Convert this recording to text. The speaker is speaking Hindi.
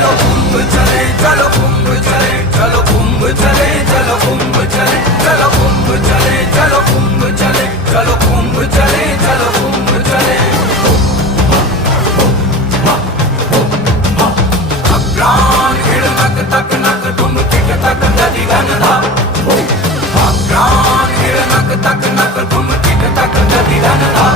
चलो कुंभ चले, चलो कुंभ चले, चलो कुंभ चले, चलो कुंभ चले, चलो कुंभ चले, चलो कुंभ चले, चलो कुंभ चले, चलो कुंभ चले। अग्राण हिरणक तक नक धुम किट तक नदी घनधा। अग्राण हिरणक तक नक धुम किट तक नदी घनधा।